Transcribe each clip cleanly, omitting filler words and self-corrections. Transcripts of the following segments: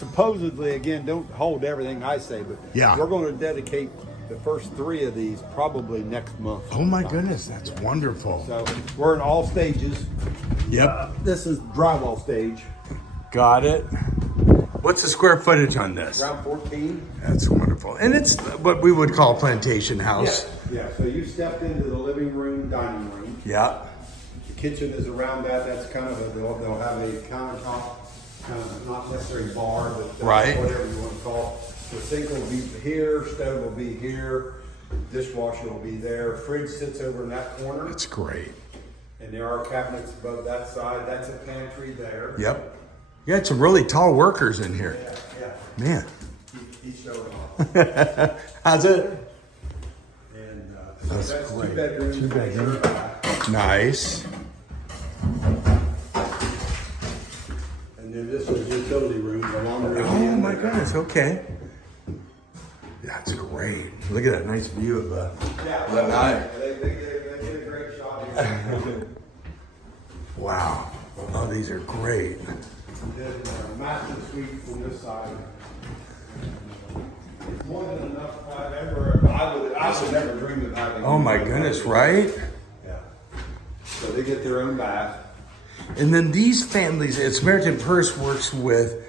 supposedly, again, don't hold everything I say, but Yeah. we're going to dedicate the first 3 of these probably next month. Oh my goodness, that's wonderful. So we're in all stages. Yep. This is drywall stage. Got it. What's the square footage on this? Around 14. That's wonderful. And it's what we would call a plantation house. Yeah. So you stepped into the living room, dining room. Yeah. The kitchen is around that. That's kind of they'll have a countertop, kind of not necessarily bar, but Right. whatever you want to call it. The sink will be here, stove will be here, dishwasher will be there, fridge sits over in that corner. That's great. And there are cabinets above that side. That's a pantry there. Yep. You got some really tall workers in here. Yeah. Man. He's showing off. How's it? And That's so that's great. 2 bedrooms. 2 bedroom. Nice. And then this is utility room, the laundry. Oh my goodness, okay. That's great. Look at that nice view of Yeah, Lanai. they get a great shot here. Wow. Oh, these are great. Then master suite from this side. It's more than enough. I would never dream of having. Oh my goodness, right? Yeah. So they get their own bath. And then these families, Samaritan Purse works with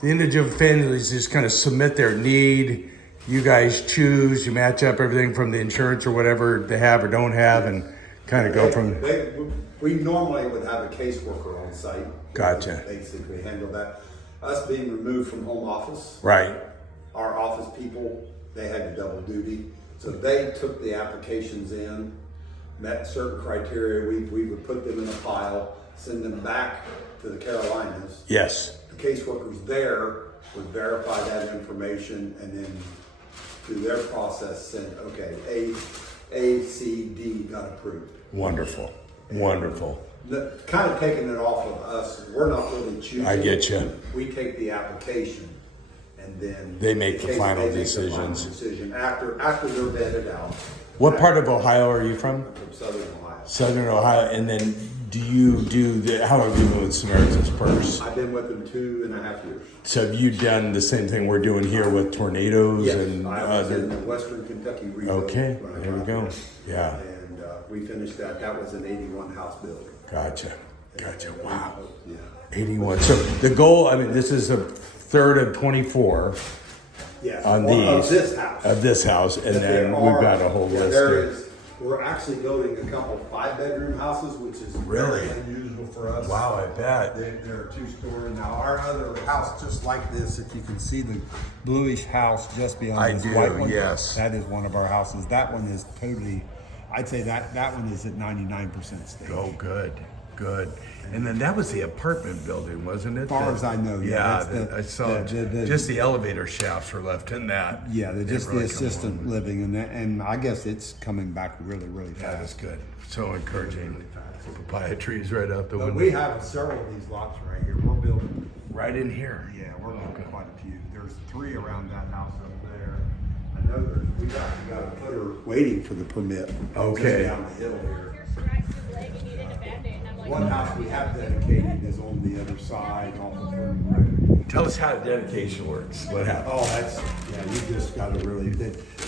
the individual families, just kind of submit their need. You guys choose, you match up everything from the insurance or whatever they have or don't have, and kind of go from. We normally would have a caseworker on site. Gotcha. Basically handle that. Us being removed from home office, Right. our office people, they had to double duty. So they took the applications in, met certain criteria. We would put them in a file, send them back to the Carolinas. Yes. The caseworkers there would verify that information and then through their process said, okay, A, C, D got approved. Wonderful. Wonderful. Kind of taking it off of us, we're not really choosing. I get you. We take the application and then They make the final they make the decisions. final decision after they're vetted out. What part of Ohio are you from? From Southern Ohio. Southern Ohio. And then do you do how have you been with Samaritan's Purse? I've been with them 2.5 years. So have you done the same thing we're doing here with tornadoes and I was in other? the Western Kentucky region. Okay, there we go. Yeah. And we finished that. That was an 81 house building. Gotcha. Gotcha. Wow. Yeah. 81. So the goal, I mean, this is a third of 24 Yes. on Well, these. of this house. Of this house. And But then there we've are- got a whole yeah, list there here. is. We're actually building a couple 5-bedroom houses, which is Really? very unusual for us. Wow, I bet. They're 2-story. Now, our other house, just like this, if you can see the bluish house just beyond I this do, white one, yes. that is one of our houses. That one is totally, I'd say that one is at 99% stage. Oh, good. Good. And then that was the apartment building, wasn't it? As far as I know, yeah. That's I saw just the elevator shafts were left in that. Yeah, they're just really the assistant come along. living, and I guess it's coming back really, really fast. That is good. So encouraging. Papaya trees right out the But window. we have several of these lots right here. We're building. Right in here. Yeah, we're building quite a few. There's 3 around that house up there. I know we got a footer waiting for the permit. Okay. Just down the hill here. One house we have dedicated is on the other side off of Fern Road. Tell us how dedication works. What happened? Oh, that's, yeah, you just got to really,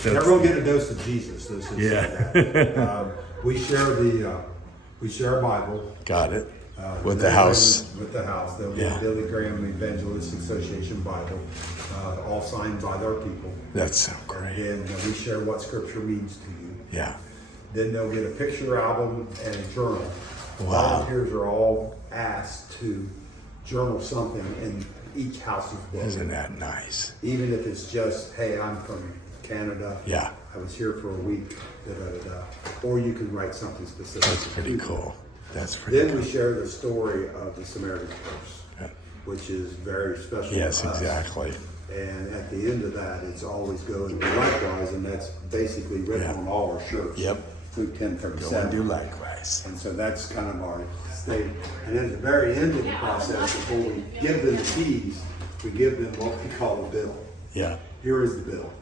everyone get a dose of Jesus. Let's just say Yeah. that. We share a Bible. Got it. With the house. With the house. There'll be Yeah. a Billy Graham Evangelistic Association Bible, all signed by their people. That's so great. And we share what Scripture means to you. Yeah. Then they'll get a picture album and a journal. Wow. Volunteers are all asked to journal something in each house's book. Isn't that nice? Even if it's just, hey, I'm from Canada. Yeah. I was here for a week. Da, da, da, da. Or you can write something specific. That's pretty cool. That's pretty Then cool. we share the story of the Samaritans Purse, Yeah. which is very special. Yes, to us. exactly. And at the end of that, it's always go and do likewise, and that's basically written Yeah. on all our shirts. Yep. Luke Go and 10:37. do likewise. And so that's kind of our state. And at the very end of the process, before we give them the keys, we give them what we call a bill. Yeah. Here is the bill.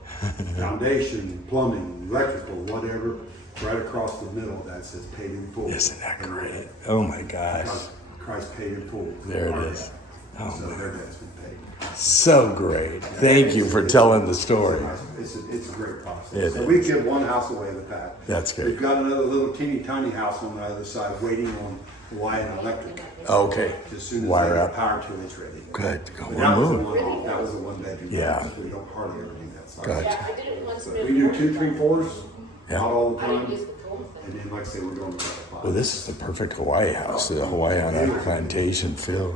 Foundation, plumbing, electrical, whatever, right across the middle that says paid in full. Isn't that great? Oh my gosh. Christ paid in full. There it is. Oh, so man. their debt's been paid. So great. Thank you for telling the story. It's a great process. It So is. we give one house away at a time. That's great. We've got another little teeny tiny house on the other side waiting on Hawaiian Electric. Okay. As soon as Wire they up. get power to it, it's ready. Good. But We're that was a moving. one-off. That was a one-bedroom Yeah. house. We don't hardly ever do that size. Gotcha. But we do 2, 3, 4s, Yeah. not all the time. And then, like I say, we're going to 5. Well, this is the perfect Hawaii house, the Hawaiian plantation feel.